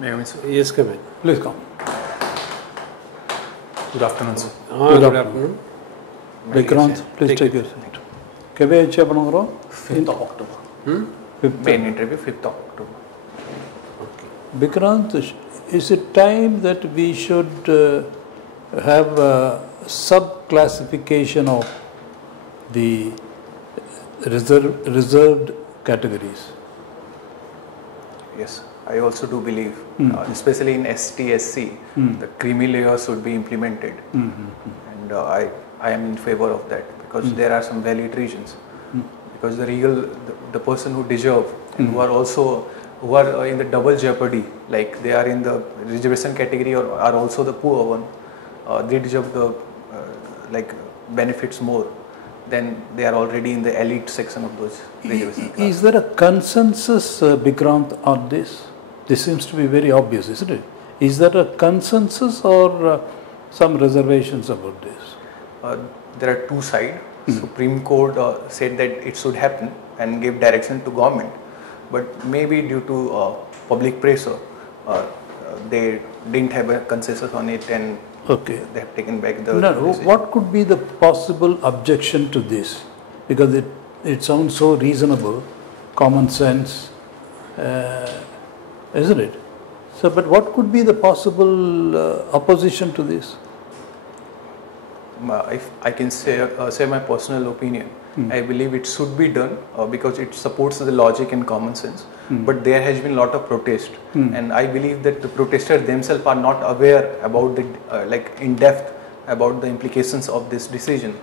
May I come in, sir? Yes, come in. Please come. Good afternoon, sir. Good afternoon. BIKRANT, please take your seat. Kebe ache apanଙ୍କର 5th of October. Main interview 5th of October. BIKRANT, is it time that we should have a sub-classification of the reserved categories? Yes, I also do believe, especially in ST, SC, the creamy layers should be implemented. And I am in favor of that because there are some valid reasons. Because the person who deserve and who are in the double jeopardy, like they are in the reservation category or are also the poor one, they deserve the benefits more than they are already in the elite section of those reservation classes. Is there a consensus, BIKRANT, on this? This seems to be very obvious, isn't it? Is there a consensus or some reservations about this? There are two sides. Supreme Court said that it should happen and gave direction to government, but maybe due to public pressure, they didn't have a consensus on it, and they have taken back the decision. What could be the possible objection to this? Because it sounds so reasonable, common sense, isn't it? So, but what could be the possible opposition to this? If I can say my personal opinion, I believe it should be done because it supports the logic and common sense. But there has been a lot of protest, and I believe that the protesters themselves are not aware about the in depth about the implications of this decision.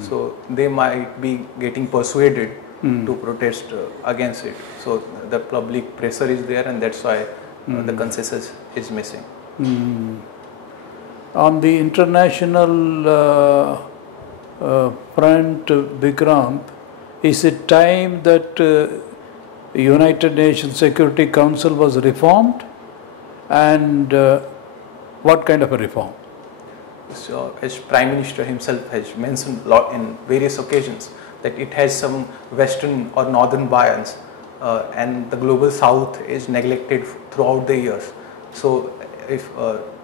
So they might be getting persuaded to protest against it. So the public pressure is there, and that's why the consensus is missing. On the international front, BIKRANT, is it time that United Nations Security Council was reformed, and what kind of a reform? So, as Prime Minister himself has mentioned a lot in various occasions, that it has some Western or Northern bias, and the global South is neglected throughout the years. So, if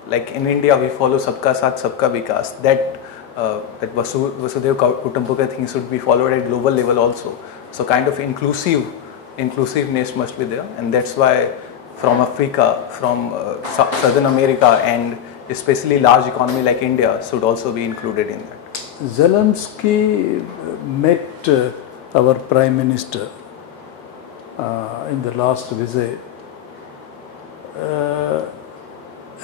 like in India, we follow Sabka Saath, Sabka Vikas. That Vasudhaiva Kutumbakam thing should be followed at global level also. So kind of inclusiveness must be there, and that's why from Africa, from Southern America, and especially large economy like India should also be included in that. Zelensky met our Prime Minister in the last visit.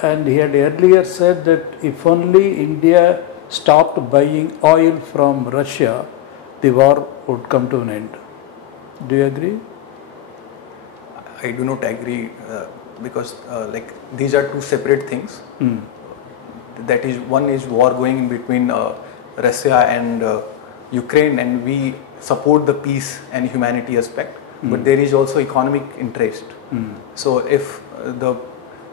And he had earlier said that if only India stopped buying oil from Russia, the war would come to an end. Do you agree? I do not agree because these are two separate things. That is, one is war going in between Russia and Ukraine, and we support the peace and humanity aspect. But there is also economic interest. So if the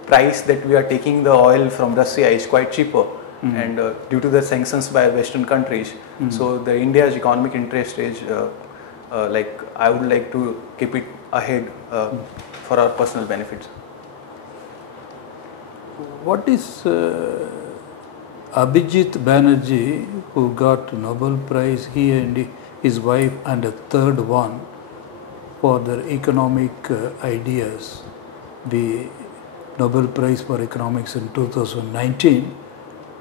price that we are taking the oil from Russia is quite cheaper, and due to the sanctions by Western countries, so the India's economic interest is I would like to keep it ahead for our personal benefits. What is Abhijit Banerjee, who got Nobel Prize, he and his wife and a third one for their economic ideas, the Nobel Prize for Economics in 2019.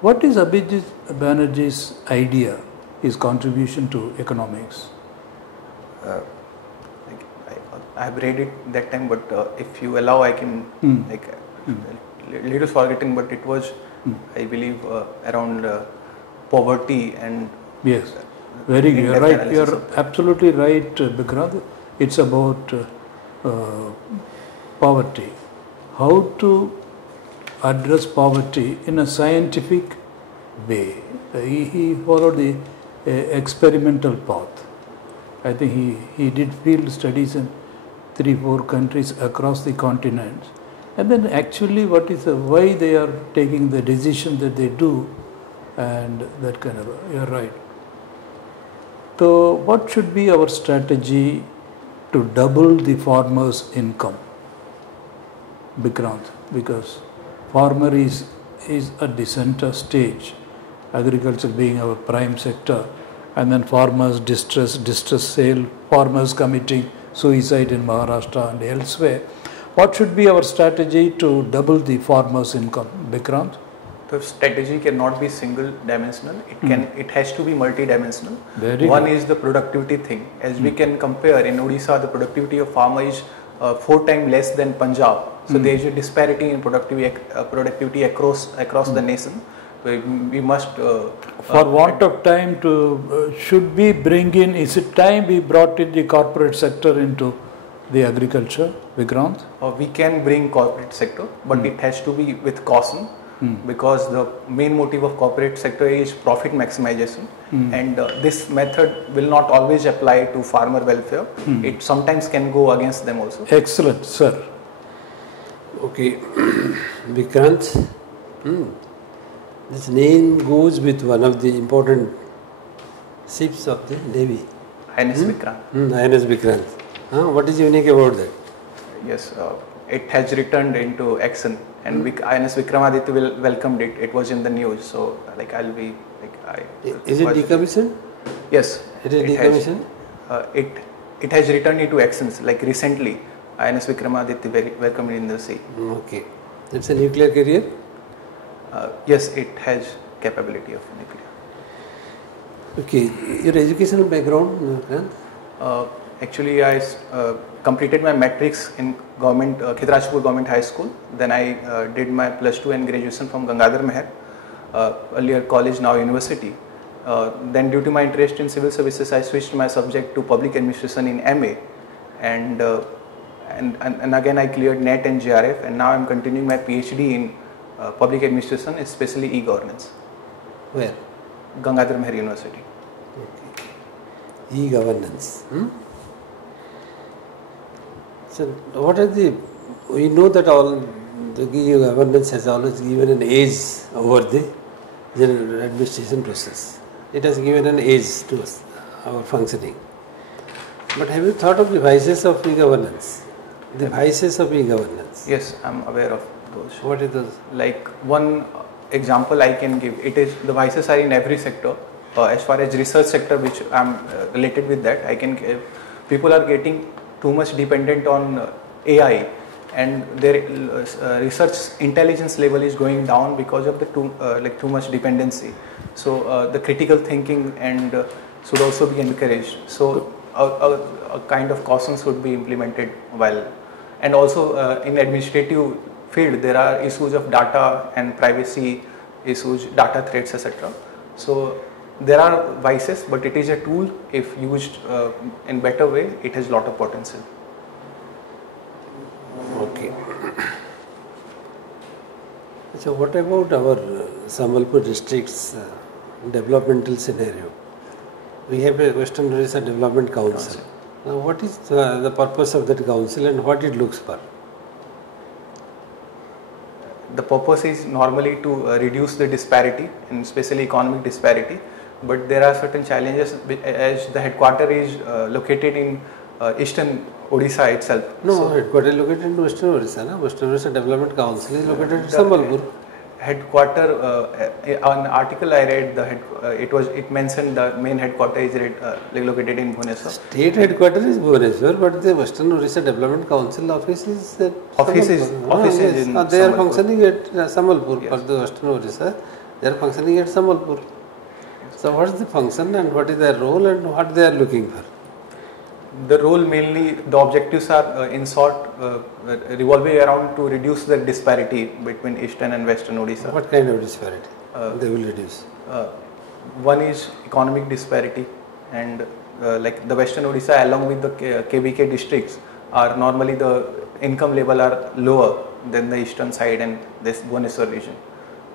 What is Abhijit Banerjee's idea, his contribution to economics? I have read it that time, but if you allow, I can little forgetting, but it was, I believe, around poverty and yes, very good. You're right. You're absolutely right, BIKRANT. It's about poverty. How to address poverty in a scientific way. He followed the experimental path. I think he did field studies in 3-4 countries across the continent, and then actually why they are taking the decision that they do, and that kind of. You're right. So what should be our strategy to double the farmers' income? BIKRANT. because farmer is at the center stage, agriculture being our prime sector, and then farmers distress sale, farmers committing suicide in Maharashtra and elsewhere. What should be our strategy to double the farmers' income, BIKRANT? The strategy cannot be single dimensional. It has to be multi-dimensional. One is the productivity thing. As we can compare, in Odisha, the productivity of farmer is 4 times less than Punjab. So there is a disparity in productivity across the nation. So we must. For want of time, should we bring in? Is it time we brought in the corporate sector into the agriculture, BIKRANT? We can bring corporate sector, but it has to be with caution. Because the main motive of corporate sector is profit maximization, and this method will not always apply to farmer welfare. It sometimes can go against them also. Excellent, sir. Okay, BIKRANT. This name goes with one of the important ships of the Navy. INS BIKRANT. INS BIKRANT. What is unique about that? Yes, it has returned into action, and INS Vikramaditya will welcomed it. It was in the news, so like I'll be like Is it decommissioned? Yes, it is decommissioned. It has returned into actions. Like recently, INS Vikramaditya welcomed in the sea. Okay, it's a nuclear carrier. Yes, it has capability of nuclear. Okay, your educational background, BIKRANT? Actually, I completed my matrix in government Khitrajpur Government High School. Then I did my +2 and graduation from Gangadhar Meher, earlier college, now university. Then due to my interest in civil services, I switched my subject to public administration in MA, and again I cleared NET and JRF, and now I am continuing my PhD in public administration, especially e-governance. Where? Gangadhar Meher University. Okay. E-governance. So, what are we know that all the e-governance has always given an age over the general administration process. It has given an age to us, our functioning. But have you thought of the vices of e-governance? The vices of e-governance? Yes, I am aware of those. What are those? Like one example I can give, it is the vices are in every sector. As far as research sector, which I am related with that, I can give, people are getting too much dependent on AI, and their research intelligence level is going down because of the too much dependency. So the critical thinking and should also be encouraged. So a kind of caution should be implemented while, and also in administrative field there are issues of data and privacy issues, data threats, etc. So there are vices, but it is a tool. If used in better way, it has lot of potential. Okay. So what about our Sambalpur district's developmental scenario? We have a Western Odisha Development Council. Now what is the purpose of that council and what it looks for? The purpose is normally to reduce the disparity, and especially economic disparity. But there are certain challenges as the headquarter is located in eastern Odisha itself. No, so headquarter located in Western Odisha. Na? Western Odisha Development Council is located in Sambalpur. Headquarter, an article I read, it mentioned the main headquarter is located in Bhubaneswar. State headquarter is Bhubaneswar, but the Western Odisha Development Council office is at office is in they are functioning at Sambalpur. Yes. For the Western Odisha, they are functioning at Sambalpur. So what is the function and what is their role and what they are looking for? The role mainly, the objectives are in short revolving around to reduce the disparity between eastern and western Odisha. What kind of disparity they will reduce? One is economic disparity, and like the western Odisha along with the KBK districts are normally the income level are lower than the eastern side and this Bhubaneswar region.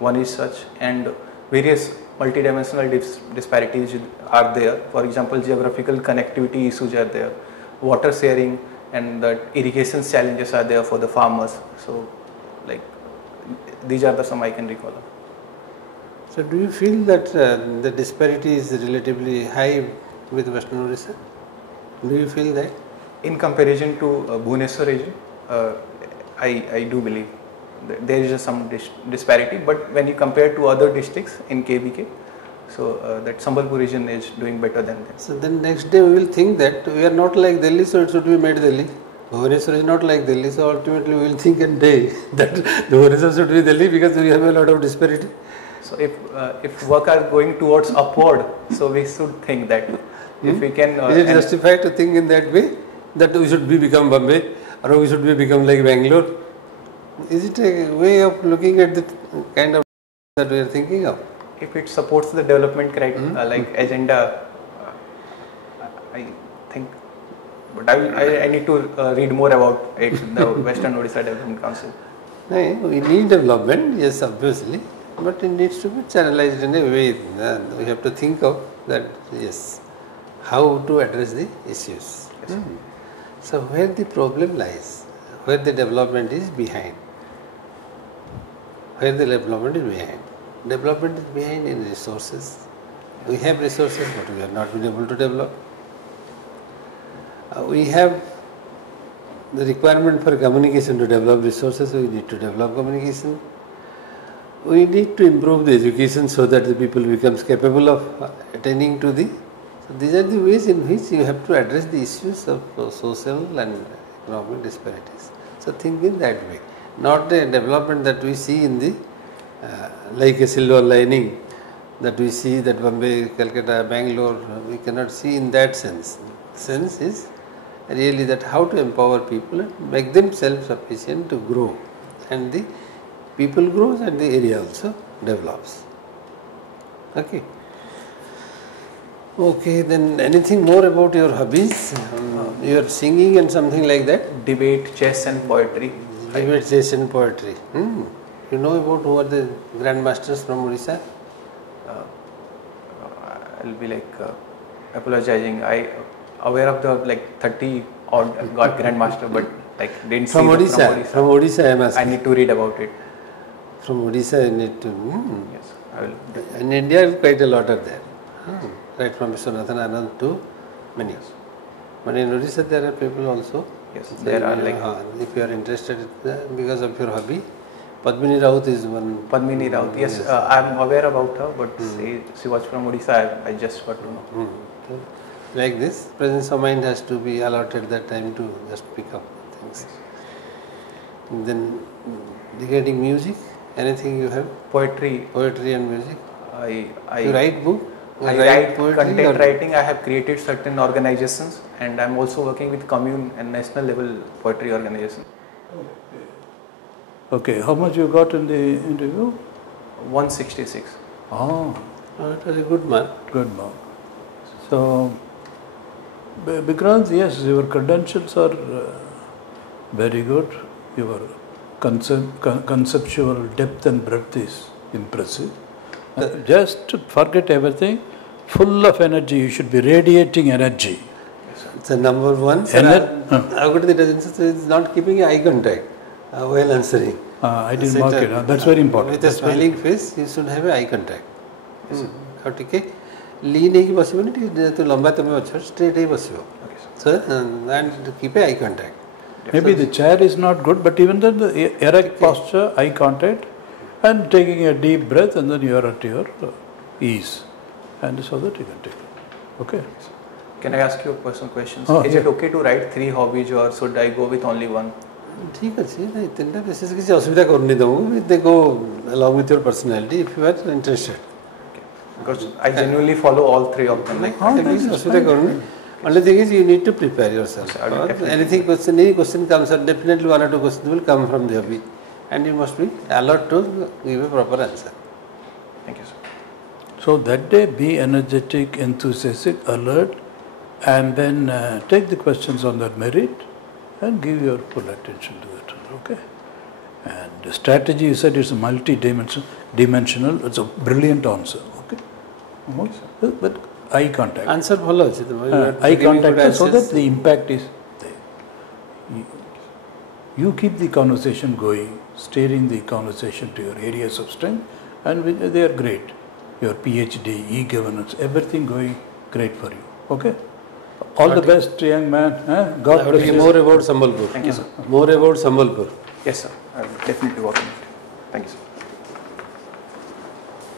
One is such, and various multidimensional disparities are there. For example, geographical connectivity issues are there, water sharing and the irrigation challenges are there for the farmers. So, like these are the some I can recall of. So, do you feel that the disparity is relatively high with Western Odisha? Do you feel that? In comparison to Bhubaneswar region, I do believe. there is some disparity, but when you compare to other districts in KBK, so that Sambalpur region is doing better than them. So then next day we will think that we are not like Delhi, so it should be made Delhi. Bhubaneswar is not like Delhi, so ultimately we will think in day that Bhubaneswar should be Delhi because we have a lot of disparity. So if work are going towards upward, so we should think that if we can. Is it justified to think in that way that we should become Bombay or we should become like Bangalore? Is it a way of looking at the kind of that we are thinking of? If it supports the development like agenda, I think. But I need to read more about it, the Western Odisha Development Council. No, we need development, yes, obviously, but it needs to be channelized in a way. We have to think of that, yes, how to address the issues. Yes. So where the problem lies, where the development is behind. Where the development is behind. Development is behind in resources. We have resources, but we have not been able to develop. We have the requirement for communication to develop resources, we need to develop communication. We need to improve the education so that the people becomes capable of attaining to the. So these are the ways in which you have to address the issues of social and economic disparities. So think in that way, not the development that we see in the like a silver lining that we see that Bombay, Calcutta, Bangalore, we cannot see in that sense. The sense is really that how to empower people and make them self-sufficient to grow, and the people grows and the area also develops. Okay. Okay, then anything more about your hobbies? You are singing and something like that? Debate, chess and poetry. Debate, chess and poetry. You know about who are the grandmasters from Odisha? I'll be apologizing. I aware of the 30 odd got grandmaster, but didn't see from Odisha. From Odisha, I am asking. I need to read about it. From Odisha, I need to. Yes, I will. In India, quite a lot are there. Right from Vishwanathan Anand to many. But in Odisha, there are people also. Yes, there are if you are interested because of your hobby, Padmini Raut is one. Padmini Raut, yes, I am aware about her, but she was from Odisha. I just got to know. Like this, presence of mind has to be allotted that time to just pick up things. And then regarding music, anything you have? Poetry and music. You write book? I write content writing. I have created certain organizations, and I am also working with commune and national level poetry organization. Okay, how much you got in the interview? 166. Oh, it was a good mark. Good mark. So, BIKRANT, yes, your credentials are very good. Your conceptual depth and breadth is impressive. Just forget everything. Full of energy. You should be radiating energy. It's a number one. How good is not keeping eye contact while answering. I didn't mark it. That's very important. With a smiling face, you should have eye contact. Okay. Lean नहीं बसिबो नहीं तो लंबा तमे अच्छा straight he बसिबो. So and keep eye contact. Maybe the chair is not good, but even then the erect posture, eye contact, and taking a deep breath, and then you are at your ease, and so that you can take it. Okay. Can I ask you a personal question? Is it okay to write 3 hobbies, or should I go with only one? ठीक है ना इतना विशेष किसी असुविधा करने दूँगा. They go along with your personality if you are interested. Because I genuinely follow all 3 of them. Only thing is you need to prepare yourself. Anything question comes, definitely 1 or 2 questions will come from the hobby, and you must be alert to give a proper answer. Thank you, sir. So that day, be energetic, enthusiastic, alert, and then take the questions on that merit and give your full attention to it. Okay. And the strategy, you said, is multi-dimensional. It's a brilliant answer. But eye contact. Answer follow. Eye contact so that the impact is there. You keep the conversation going, steering the conversation to your areas of strength, and they are great. Your PhD, e-governance, everything going great for you. Okay? All the best, young man. God bless you. More about Sambalpur. Thank you, sir. More about Sambalpur. Yes, sir. I will definitely work on it. Thank you, sir.